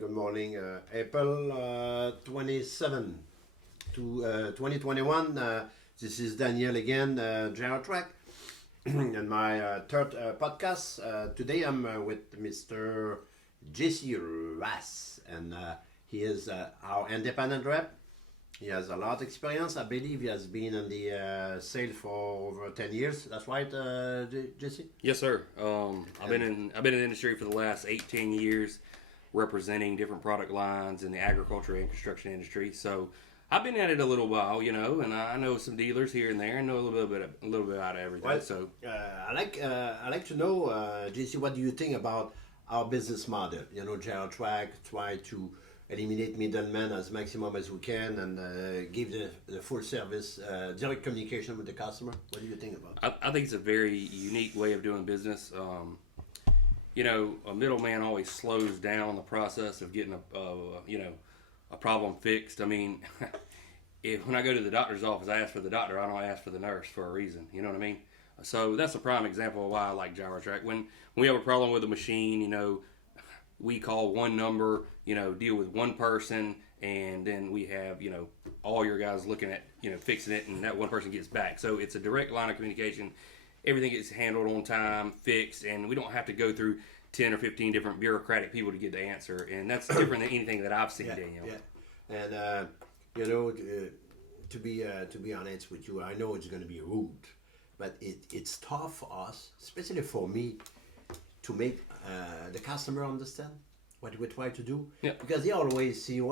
Good morning. April 27 to 2021. This is Daniel again, Gyro-Trac, and my third podcast. Today I'm with Mr. JC Rass, and he is our independent rep. He has a lot of experience. I believe he has been in the sale for over 10 years. That's right, JC? Yes, sir. I've been in the industry for the last 18 years, representing different product lines in the agriculture and construction industry. So I've been at it a little while, and I know some dealers here and there, and know a little bit out of everything. Well, so I like to know, JC, what do you think about our business model? Gyro-Trac try to eliminate middlemen as maximum as we can and give the full service, direct communication with the customer. What do you think about it? I think it's a very unique way of doing business. A middleman always slows down the process of getting a problem fixed. I mean, when I go to the doctor's office, I ask for the doctor. I don't ask for the nurse for a reason. You know what I mean? So that's a prime example of why I like Gyro-Trac. When we have a problem with a machine, we call one number, deal with one person, and then we have, all your guys looking at, fixing it, and that one person gets back. So it's a direct line of communication. Everything gets handled on time, fixed, and we don't have to go through 10 or 15 different bureaucratic people to get the answer. And that's different than anything that I've seen, Daniel. Yeah. And, to be honest with you, I know it's going to be rude, but it's tough for us, especially for me, to make the customer understand what we try to do. Yeah. Because they always see, this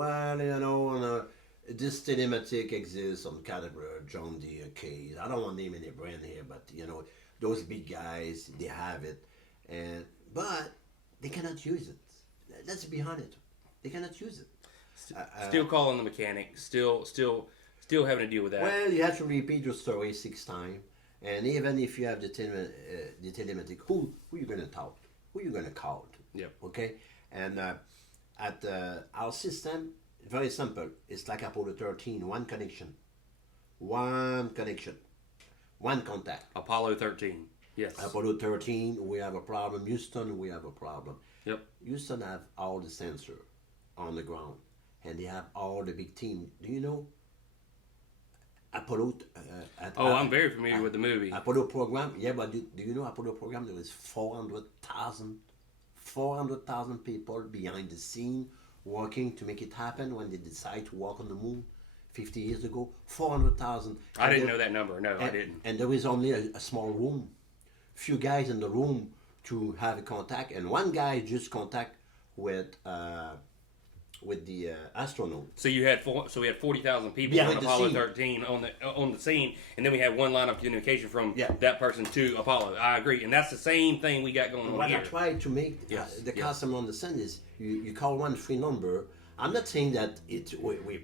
telematic exists on Canaveral, John Deere, Case. I don't want to name any brand here, but those big guys, they have it, but they cannot use it. Let's be honest, they cannot use it. Still calling the mechanic, still having to deal with that. Well, you have to repeat your story 6 times, and even if you have the telematic, who you gonna talk to? Who you gonna call to? Yep. Okay, and at our system, very simple. It's like Apollo 13, one connection, one contact. Apollo 13. Yes. Apollo 13, we have a problem. Houston, we have a problem. Yep. Houston have all the sensor on the ground, and they have all the big team. Do you know Apollo? I'm very familiar with the movie. Apollo program. Yeah, but do you know Apollo program? There was 400,000 people behind the scene working to make it happen when they decide to walk on the moon 50 years ago. 400,000. I didn't know that number. No, I didn't. And there was only a small room, few guys in the room to have a contact, and one guy just contact with the astronaut. So we had 40,000 people on Apollo 13 on the scene, and then we had one line of communication from that person to Apollo. I agree, and that's the same thing we got going on here. What I try to make the customer understand is you call one free number. I'm not saying that we're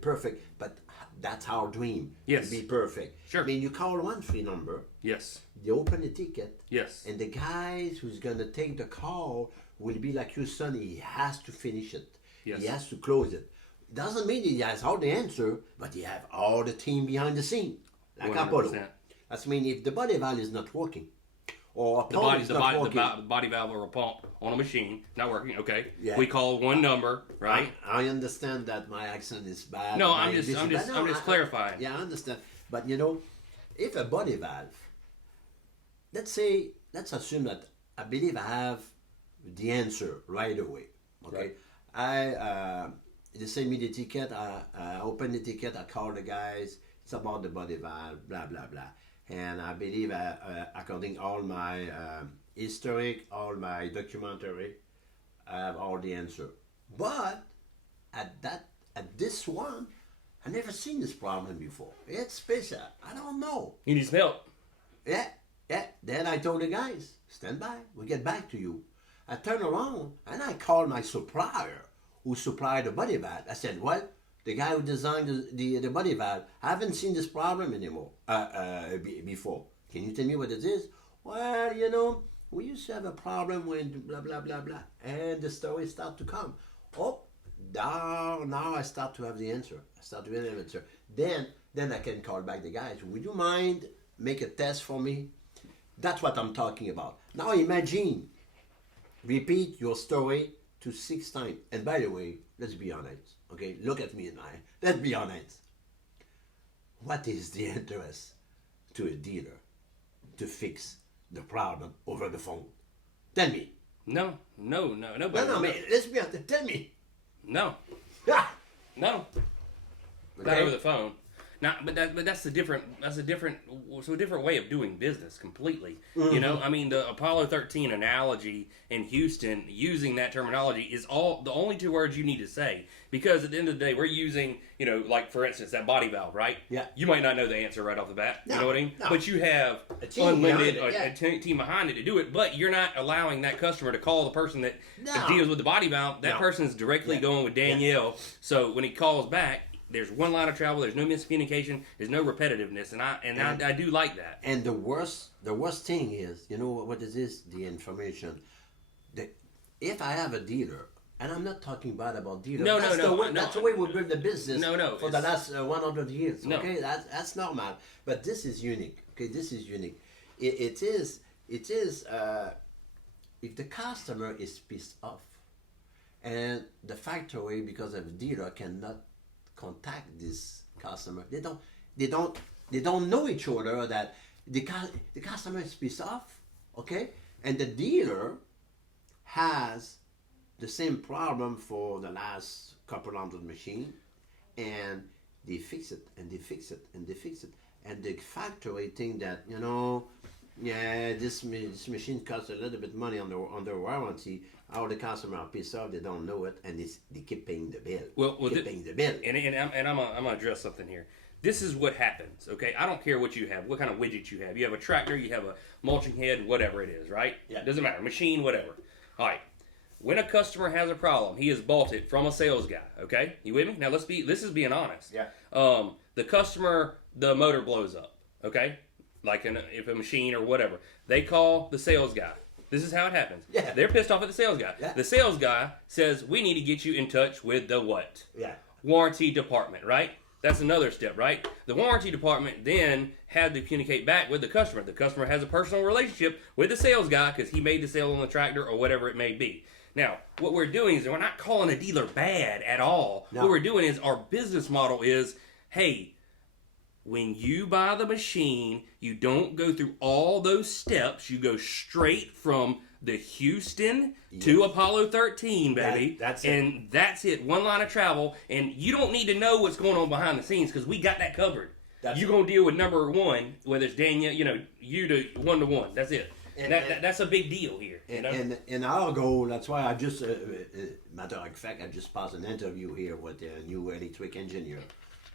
perfect, but that's our dream. Yes. To be perfect. Sure. I mean, you call one free number. Yes. They open the ticket. Yes. And the guys who's gonna take the call will be like your son. He has to finish it. Yes. He has to close it. Doesn't mean he has all the answer, but he have all the team behind the scene, like 100%. Apollo. That's mean if the body valve is not working, or a pump is not working, the body valve or a pump on a machine not working. Okay. Yeah. We call one number, right? I understand that my accent is bad. No, I'm just clarifying. Yeah, I understand. But if a body valve, let's assume that I believe I have the answer right away. Okay. Right. They send me the ticket. I open the ticket. I call the guys. It's about the body valve. Blah blah blah. And I believe, according all my historic, all my documentary, I have all the answer. But at this one, I never seen this problem before. It's special. I don't know. You need some help. Yeah. Then I told the guys, stand by. We'll get back to you. I turned around and I called my supplier who supplied the body valve. I said, what? The guy who designed the body valve, I haven't seen this problem anymore, before. Can you tell me what it is? Well, we used to have a problem when blah, blah, blah, blah. And the story start to come. Oh, now I start to have the answer. Then I can call back the guys. Would you mind make a test for me? That's what I'm talking about. Now imagine, repeat your story to 6 times. And by the way, let's be honest. Okay, look at me in my eye. Let's be honest. What is the interest to a dealer to fix the problem over the phone? Tell me. No. No, man, let's be honest. Tell me. No. Ah! No. Okay. Not over the phone. But that's a different way of doing business completely. Mm-hmm. You know, I mean, the Apollo 13 analogy in Houston, using that terminology is the only 2 words you need to say, because at the end of the day, we're using, you know, like for instance that body valve, right? Yeah. You might not know the answer right off the bat. No, you know what I mean? no. But you have A team unlimited behind it, a team behind it to do it. But you're not allowing that customer to call the person that deals with the body valve. That person is directly going with Danielle. Yeah. So when he calls back, there's one line of travel. There's no miscommunication. There's no repetitiveness, and I do like that. And the worst thing is, you know what it is? The information. If I have a dealer, and I'm not talking bad about dealers. That's the way we build the business. For the last 100 years. No. Okay, that's normal. But this is unique. Okay, this is unique. It is. If the customer is pissed off, and the factory, because of a dealer, cannot contact this customer. They don't know each other, that the customer is pissed off, okay? And the dealer has the same problem for the last couple hundred machines, and they fix it, and they fix it, and they fix it. And the factory think that, you know, yeah, this machine costs a little bit money on the warranty. All the customers are pissed off, they don't know it, and they keep paying the bill. Paying the bill. And I'm gonna address something here. This is what happens, okay? I don't care what you have, what kind of widget you have. You have a tractor, you have a mulching head, whatever it is, right? Yeah. Doesn't matter, machine, whatever. All right. When a customer has a problem, he has bought it from a sales guy, okay? You with me? Now this is being honest. Yeah. The customer, the motor blows up, okay? Like if a machine or whatever. They call the sales guy. This is how it happens. Yeah. They're pissed off at the sales guy. Yeah. The sales guy says, we need to get you in touch with the what? Yeah. Warranty department, right? That's another step, right? The warranty department then had to communicate back with the customer. The customer has a personal relationship with the sales guy because he made the sale on the tractor or whatever it may be. Now, what we're doing is we're not calling a dealer bad at all. No. What we're doing is our business model is, hey, when you buy the machine, you don't go through all those steps. You go straight from the Houston to Apollo 13, baby. That's it. And that's it. One line of travel. And you don't need to know what's going on behind the scenes because we got that covered. You're going to deal with number 1, whether it's Daniel, you to 1-to-1. That's it. And that's a big deal here. And our goal, that's why I just, matter of fact, I just passed an interview here with a new electric engineer.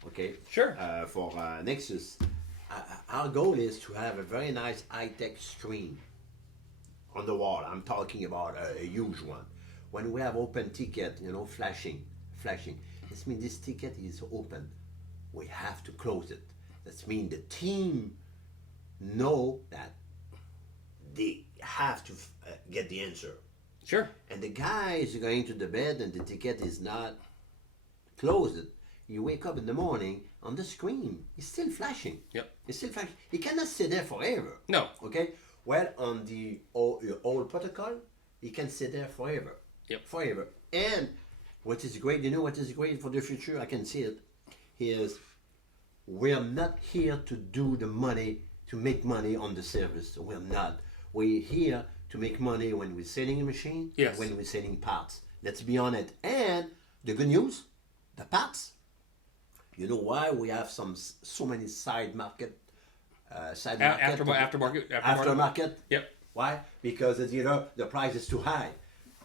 Okay. Sure. For Nexus, our goal is to have a very nice high-tech screen on the wall. I'm talking about a huge one. When we have open ticket, flashing. This means this ticket is open. We have to close it. That means the team know that they have to get the answer. Sure. And the guy is going to the bed and the ticket is not closed. You wake up in the morning, on the screen, it's still flashing. Yep. It's still flashing. It cannot sit there forever. No. Okay? Well, on the old protocol, it can sit there forever. Yep. Forever. And what is great, what is great for the future, I can see it, is we are not here to do the money, to make money on the service. We're not. We're here to make money when we're selling a machine, yes, when we're selling parts. Let's be on it. And the good news, the parts. You know why we have so many side market? Aftermarket. Yep. Why? Because the price is too high.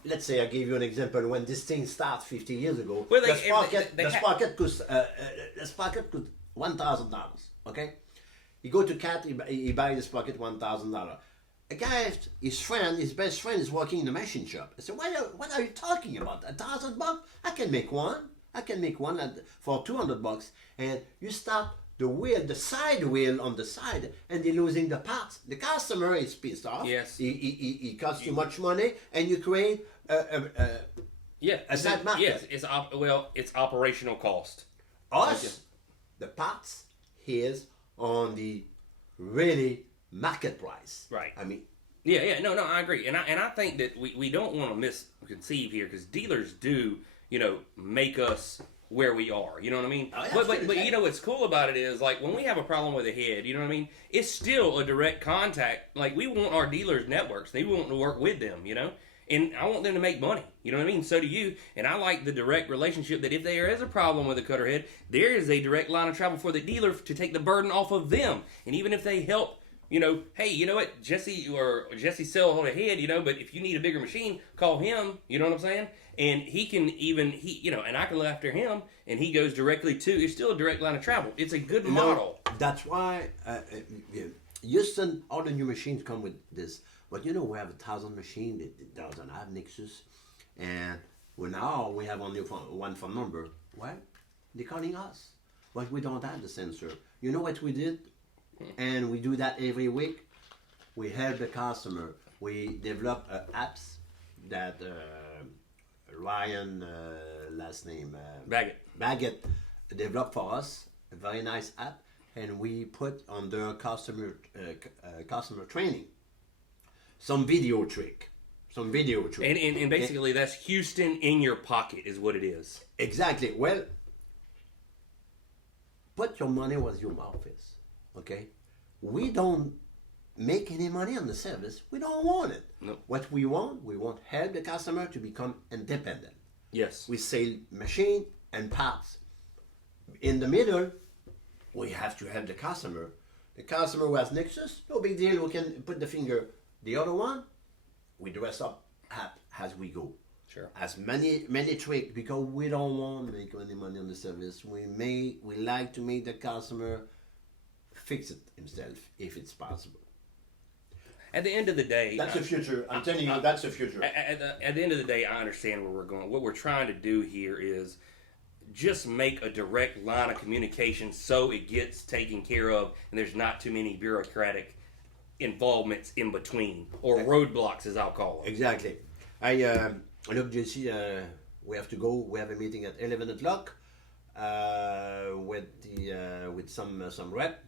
Let's say I give you an example. When this thing starts 50 years ago, the sprocket costs $1,000. Okay, you go to Cat, he buys the sprocket $1,000. A guy, his best friend, is working in the machine shop. I said, "What are you talking about? $1,000? I can make one. For $200." And you start the side wheel on the side, and they're losing the parts. The customer is pissed off. Yes. He costs too much money, and you create a side market. Yes, it's operational cost. The parts is on the really market price. Right. I mean, No, I agree, and I think that we don't want to misconceive here because dealers do, make us where we are. You know what I mean? Oh, yeah, but what's cool about it is like when we have a problem with a head, you know what I mean? It's still a direct contact. Like we want our dealers' networks. They want to work with them, and I want them to make money. You know what I mean? So do you. And I like the direct relationship that if there is a problem with a cutter head, there is a direct line of travel for the dealer to take the burden off of them. And even if they help, hey, you know what, Jesse sell a head, but if you need a bigger machine, call him. You know what I'm saying? And he can and I can go after him, and he goes directly to. It's still a direct line of travel. It's a good model. That's why Houston, all the new machines come with this. But we have 1,000 machines that doesn't have Nexus, and we have only one phone number. Well, they're calling us, but we don't have the sensor. You know what we did? And we do that every week. We help the customer. We develop apps that Ryan, last name Baggett developed for us. A very nice app, and we put under customer training some video trick. And basically that's Houston in your pocket is what it is. Exactly. Well, put your money where your mouth is. Okay? We don't make any money on the service. We don't want it. No. What we want help the customer to become independent. Yes. We sell machine and parts. In the middle, we have to help the customer. The customer who has Nexus, no big deal. We can put the finger. The other one, we dress up as we go. Sure. As many tricks, because we don't want to make any money on the service. We like to make the customer fix it himself if it's possible. At the end of the day, that's the future. I'm telling you, that's the future. At the end of the day, I understand where we're going. What we're trying to do here is just make a direct line of communication so it gets taken care of, and there's not too many bureaucratic involvements in between, or roadblocks, as I'll call them. Exactly. Look, JC, we have to go. We have a meeting at 11 o'clock with some rep,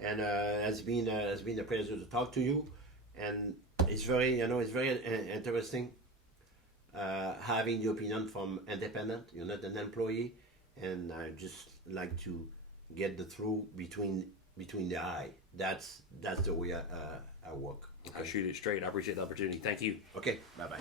and has been a pleasure to talk to you. And it's very interesting having the opinion from independent. You're not an employee, and I just like to get the through between the eye. That's the way I work. Okay? I shoot it straight. I appreciate the opportunity. Thank you. Okay. Bye bye.